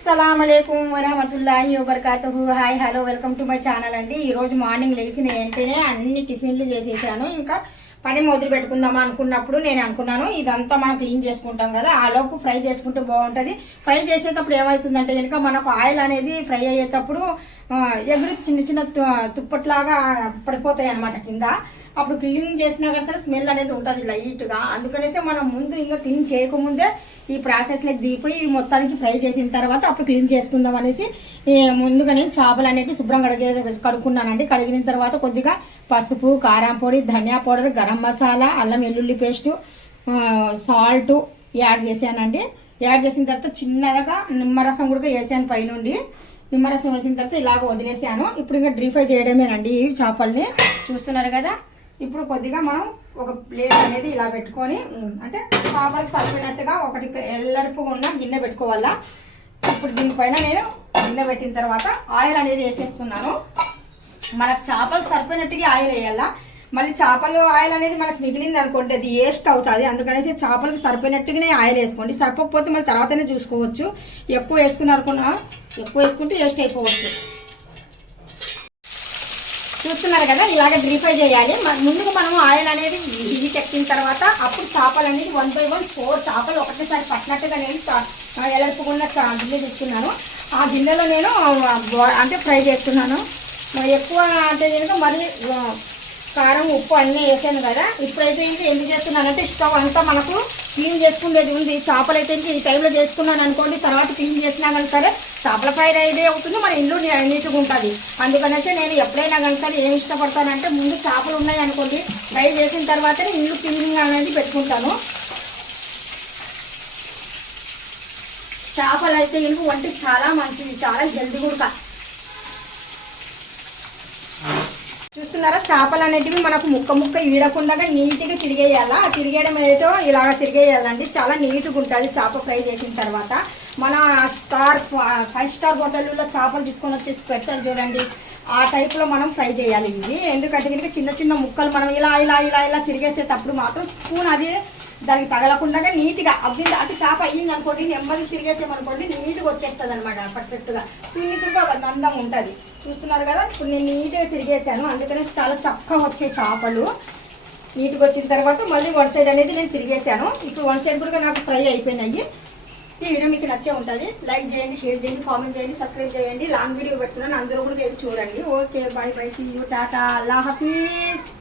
అస్సలాముఅలైకుం వరహమతుల్లాహి వబర్కాతుహు. Hi hello welcome to my channel అండి. ఈరోజు మార్నింగ్ లేచిన వెంటనే అన్ని టిఫిన్లు చేసేసాను. ఇంకా పని మొదలు పెట్టుకుందామా అనుకున్నప్పుడు నేను అనుకున్నాను ఇదంతా మనం క్లీన్ చేసుకుంటాం కదా, ఆ లోపు ఫ్రై చేసుకుంటే బాగుంటుంది. ఫ్రై చేసేటప్పుడు ఏమవుతుందంటే కనుక మనకు ఆయిల్ అనేది ఫ్రై అయ్యేటప్పుడు ఎగురు చిన్న చిన్న తుప్పట్లాగా పడిపోతాయి అనమాట కింద. అప్పుడు క్లీన్ చేసినా కూడా సరే స్మెల్ అనేది ఉంటుంది లైట్గా. అందుకనేసి మనం ముందు ఇంకా క్లీన్ చేయకముందే ఈ ప్రాసెస్లోకి దిగిపోయి మొత్తానికి ఫ్రై చేసిన తర్వాత అప్పుడు క్లీన్ చేసుకుందాం అనేసి ముందుగా నేను చేపలు అనేవి శుభ్రం కడుక్కున్నానండి. కడిగిన తర్వాత కొద్దిగా పసుపు, కారం పొడి, ధనియా పౌడర్, గరం మసాలా, అల్లం వెల్లుల్లి పేస్టు, సాల్ట్ యాడ్ చేశానండి. యాడ్ చేసిన తర్వాత చిన్నగా నిమ్మరసం కూడా వేసాను పైనుండి. నిమ్మరసం వేసిన తర్వాత ఇలాగ వదిలేసాను. ఇప్పుడు ఇంకా డీప్ ఫ్రై చేయడమేనండి ఈ చేపల్ని. చూస్తున్నారు కదా. ఇప్పుడు కొద్దిగా మనం ఒక ప్లేట్ అనేది ఇలా పెట్టుకొని, అంటే చేపలకు సరిపోయినట్టుగా ఒకటి ఎల్లడుపు ఉన్న గిన్నె పెట్టుకోవాలా. ఇప్పుడు దీనిపైన నేను గిన్నె పెట్టిన తర్వాత ఆయిల్ అనేది వేసేస్తున్నాను. మనకు చేపలకు సరిపోయినట్టుగా ఆయిల్ వేయాలా. మళ్ళీ చేపలు ఆయిల్ అనేది మనకు మిగిలింది అనుకోండి అది వేస్ట్ అవుతుంది. అందుకనేసి చేపలకు సరిపోయినట్టుగానే ఆయిల్ వేసుకోండి. సరిపోకపోతే మళ్ళీ తర్వాతనే చూసుకోవచ్చు. ఎక్కువ వేసుకుంటే వేస్ట్ అయిపోవచ్చు. చూస్తున్నారు కదా, ఇలాగ డీప్ ఫ్రై చేయాలి. ముందుగా మనం ఆయిల్ అనేది హీట్ ఎక్కిన తర్వాత అప్పుడు చేపలు అనేది 1 by 1 4 చేపలు ఒకటేసారి పట్టినట్టుగా నేను ఎలడుపుకున్న గిన్నె తీసుకున్నాను. ఆ గిన్నెలో నేను అంటే ఫ్రై చేస్తున్నాను. ఎక్కువ అంటే కనుక మరి కారం ఉప్పు అన్నీ వేసాను కదా. ఇప్పుడైతే ఇంకా ఎందుకు చేస్తున్నానంటే స్టవ్ అంతా మనకు క్లీన్ చేసుకునేది ఉంది. చేపలు అయితే ఈ టైంలో చేసుకున్నాను అనుకోండి, తర్వాత క్లీన్ చేసినా కానీ సరే చేపల ఫ్రై రెడీ అవుతుంది, మన ఇల్లు నీట్గా ఉంటుంది. అందుకనైతే నేను ఎప్పుడైనా కనుక ఏం ఇష్టపడతానంటే ముందు చేపలు ఉన్నాయి అనుకోండి ఫ్రై చేసిన తర్వాతనే ఇల్లు క్లీనింగ్ అనేది పెట్టుకుంటాను. చేపలు అయితే ఇంకు వంటికి చాలా మంచిది, చాలా హెల్తీ కూడా. చూస్తున్నారా, చేపలు అనేటివి మనకు ముక్క ఈడకుండా నీట్గా తిరిగేయాలా. తిరిగేయడం ఏటో ఇలాగ తిరిగేయాలండి. చాలా నీట్గా ఉంటుంది చేప ఫ్రై చేసిన తర్వాత. మన 5 స్టార్ హోటల్లో చేపలు తీసుకొని వచ్చేసి పెడతారు చూడండి, ఆ టైప్లో మనం ఫ్రై చేయాలి ఇవి. ఎందుకంటే కనుక చిన్న చిన్న ముక్కలు మనం ఇలా ఇలా ఇలా ఇలా తిరిగేసేటప్పుడు మాత్రం స్పూన్ అది దానికి తగలకుండా నీట్గా అవ్వింది. అటు చేప అయ్యింది అనుకోండి, నెమ్మది తిరిగేసామనుకోండి నీట్గా వచ్చేస్తుంది అనమాట. పర్ఫెక్ట్గా నీట్గా అందం ఉంటుంది. చూస్తున్నారు కదా, ఇప్పుడు నేను నీట్గా తిరిగేసాను. అందుకని చాలా చక్కగా వచ్చే చేపలు. నీట్గా వచ్చిన తర్వాత మళ్ళీ 1 సైడ్ అనేది నేను తిరిగేసాను. ఇప్పుడు 1 సైడ్ కూడా నాకు ఫ్రై అయిపోయినాయి. ఈ వీడియో మీకు నచ్చే ఉంటుంది. లైక్ చేయండి, షేర్ చేయండి, కామెంట్ చేయండి, సబ్స్క్రైబ్ చేయండి. లాంగ్ వీడియో పెడుతున్నాను, అందరూ కూడా చూడండి. Okay, bye bye, see you, tata, అల్లా హఫీజ్.